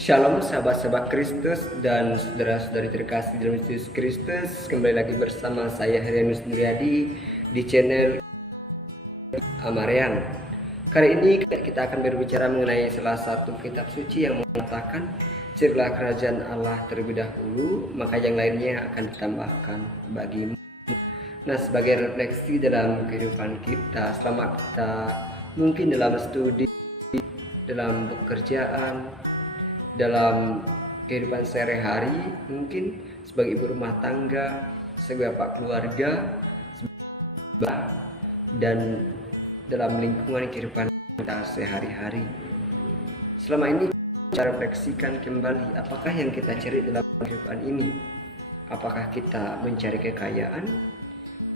Shalom sahabat-sahabat Kristus dan saudara-saudari terkasih dalam Yesus Kristus. Kembali lagi bersama saya Herianus Nuryadi di channel Amarian. Kali ini kita akan berbicara mengenai salah satu kitab suci yang mengatakan carilah kerajaan Allah terlebih dahulu, maka yang lainnya akan ditambahkan bagimu. Nah, sebagai refleksi dalam kehidupan kita selama kita mungkin dalam studi, dalam pekerjaan, dalam kehidupan sehari-hari, mungkin sebagai ibu rumah tangga, sebagai bapak keluarga, dan dalam lingkungan kehidupan kita sehari-hari. Selama ini kita refleksikan kembali, apakah yang kita cari dalam kehidupan ini? Apakah kita mencari kekayaan?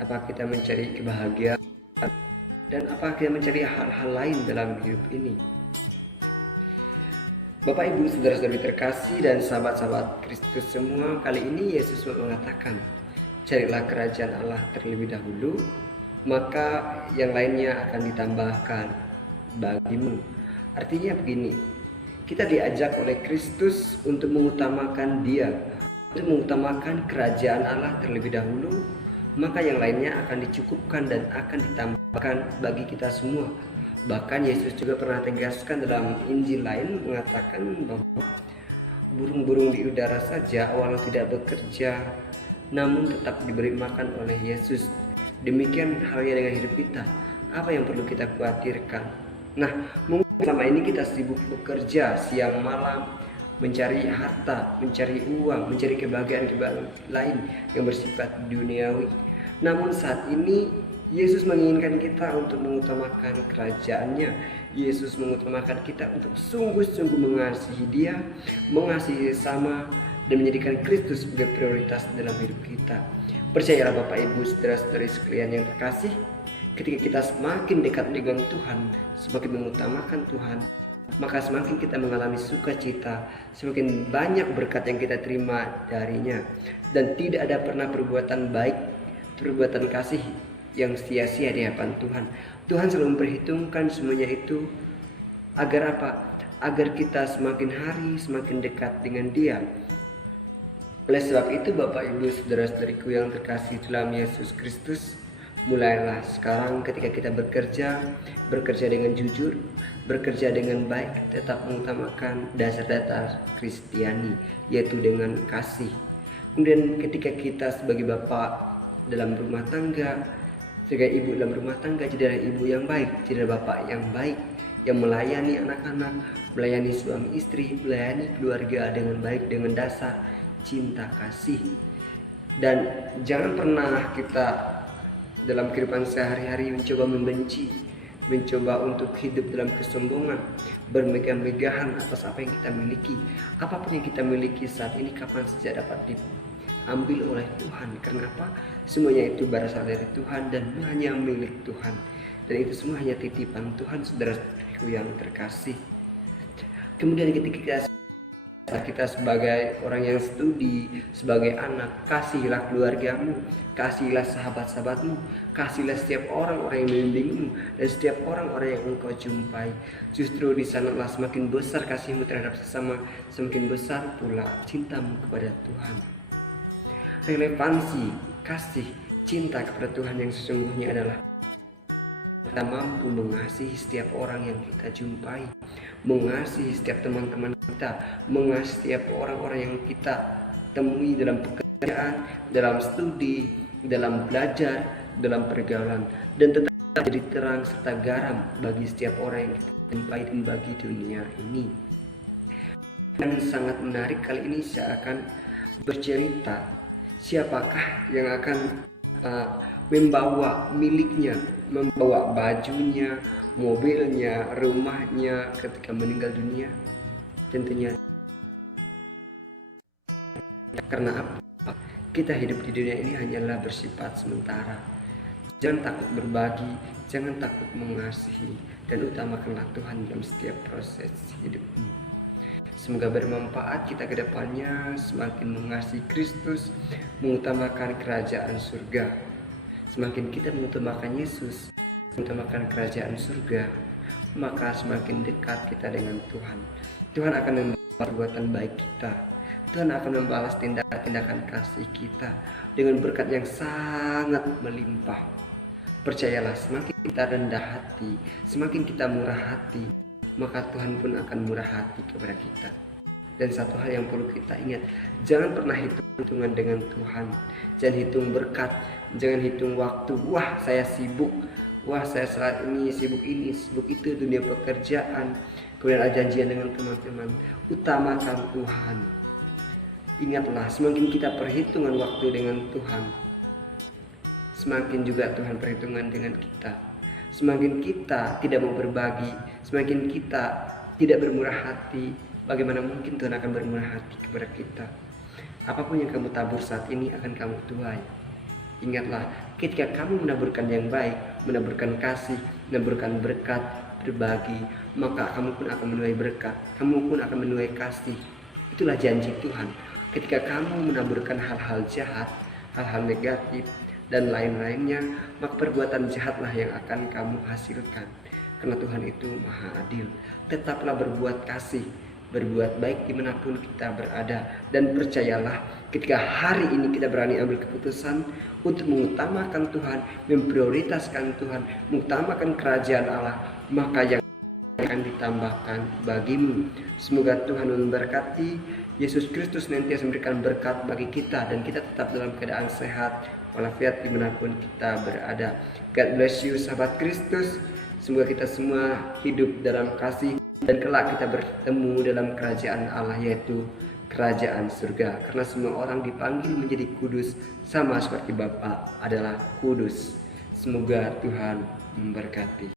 Apakah kita mencari kebahagiaan? Dan apakah kita mencari hal-hal lain dalam hidup ini? Bapak, Ibu, saudara-saudari terkasih dan sahabat-sahabat Kristus semua, kali ini Yesus mengatakan, carilah kerajaan Allah terlebih dahulu, maka yang lainnya akan ditambahkan bagimu. Artinya begini, kita diajak oleh Kristus untuk mengutamakan Dia, untuk mengutamakan kerajaan Allah terlebih dahulu, maka yang lainnya akan dicukupkan dan akan ditambahkan bagi kita semua. Bahkan Yesus juga pernah tegaskan dalam Injil lain mengatakan bahwa burung-burung di udara saja walau tidak bekerja namun tetap diberi makan oleh Yesus. Demikian halnya dengan hidup kita. Apa yang perlu kita khawatirkan? Nah, mungkin selama ini kita sibuk bekerja siang malam, mencari harta, mencari uang, mencari kebahagiaan lain yang bersifat duniawi. Namun saat ini Yesus menginginkan kita untuk mengutamakan kerajaannya. Yesus mengutamakan kita untuk sungguh-sungguh mengasihi Dia, mengasihi sesama, dan menjadikan Kristus sebagai prioritas dalam hidup kita. Percayalah Bapak, Ibu, saudara-saudari sekalian yang terkasih, ketika kita semakin dekat dengan Tuhan, semakin mengutamakan Tuhan, maka semakin kita mengalami sukacita, semakin banyak berkat yang kita terima darinya. Dan tidak ada pernah perbuatan baik, perbuatan kasih yang sia-sia di hadapan Tuhan. Tuhan selalu memperhitungkan semuanya itu agar apa? Agar kita semakin hari semakin dekat dengan Dia. Oleh sebab itu Bapak, Ibu, saudara-saudariku yang terkasih dalam Yesus Kristus, mulailah sekarang ketika kita bekerja dengan jujur, bekerja dengan baik, tetap mengutamakan dasar-dasar Kristiani, yaitu dengan kasih. Kemudian ketika kita sebagai bapak dalam rumah tangga, sebagai ibu dalam rumah tangga, jadilah ibu yang baik, jadilah bapak yang baik, yang melayani anak-anak, melayani suami istri, melayani keluarga dengan baik, dengan dasar cinta kasih. Dan jangan pernah kita dalam kehidupan sehari-hari mencoba membenci, mencoba untuk hidup dalam kesombongan, bermegah-megahan atas apa yang kita miliki. Apapun yang kita miliki saat ini kapan saja dapat diambil oleh Tuhan. Kenapa? Semuanya itu berasal dari Tuhan dan hanya milik Tuhan. Dan itu semua hanya titipan Tuhan, saudaraku yang terkasih. Kemudian ketika kita sebagai orang yang studi, sebagai anak, kasihilah keluargamu, kasihilah sahabat-sahabatmu, kasihilah setiap orang-orang yang membimbingmu dan setiap orang-orang yang engkau jumpai. Justru di sanalah semakin besar kasihmu terhadap sesama, semakin besar pula cintamu kepada Tuhan. Relevansi kasih cinta kepada Tuhan yang sesungguhnya adalah kita mampu mengasihi setiap orang yang kita jumpai, mengasihi setiap teman-teman kita, mengasihi setiap orang-orang yang kita temui dalam pekerjaan, dalam studi, dalam belajar, dalam pergaulan, dan tetap jadi terang serta garam bagi setiap orang yang kita jumpai dan bagi dunia ini. Dan sangat menarik, kali ini saya akan bercerita siapakah yang akan membawa miliknya, membawa bajunya, mobilnya, rumahnya ketika meninggal dunia. Tentunya karena apa? Kita hidup di dunia ini hanyalah bersifat sementara. Jangan takut berbagi, jangan takut mengasihi, dan utamakanlah Tuhan dalam setiap proses hidupmu. Semoga bermanfaat kita ke depannya, semakin mengasihi Kristus, mengutamakan kerajaan surga. Semakin kita mengutamakan Yesus, mengutamakan kerajaan surga, maka semakin dekat kita dengan Tuhan. Tuhan akan perbuatan baik kita. Tuhan akan membalas tindakan kasih kita dengan berkat yang sangat melimpah. Percayalah, semakin kita rendah hati, semakin kita murah hati, maka Tuhan pun akan murah hati kepada kita. Dan satu hal yang perlu kita ingat, jangan pernah hitung-hitungan dengan Tuhan. Jangan hitung berkat, jangan hitung waktu. Wah, saya sibuk. Wah, saya saat ini, sibuk itu, dunia pekerjaan. Kemudian ada janjian dengan teman-teman. Utamakan Tuhan. Ingatlah, semakin kita perhitungan waktu dengan Tuhan, semakin juga Tuhan perhitungan dengan kita. Semakin kita tidak mau berbagi, semakin kita tidak bermurah hati, bagaimana mungkin Tuhan akan bermurah hati kepada kita? Apapun yang kamu tabur saat ini akan kamu tuai. Ingatlah, ketika kamu menaburkan yang baik, menaburkan kasih, menaburkan berkat, berbagi, maka kamu pun akan menuai berkat, kamu pun akan menuai kasih. Itulah janji Tuhan. Ketika kamu menaburkan hal-hal jahat, hal-hal negatif, dan lain-lainnya, maka perbuatan jahatlah yang akan kamu hasilkan. Karena Tuhan itu maha adil. Tetaplah berbuat kasih, berbuat baik dimanapun kita berada. Dan percayalah, ketika hari ini kita berani ambil keputusan untuk mengutamakan Tuhan, memprioritaskan Tuhan, mengutamakan kerajaan Allah, maka yang akan ditambahkan bagimu. Semoga Tuhan memberkati. Yesus Kristus nantiasa memberikan berkat bagi kita, dan kita tetap dalam keadaan sehat walafiat dimanapun kita berada. God bless you sahabat Kristus. Semoga kita semua hidup dalam kasih, dan kelak kita bertemu dalam kerajaan Allah, yaitu kerajaan surga. Karena semua orang dipanggil menjadi kudus, sama seperti Bapa adalah kudus. Semoga Tuhan memberkati.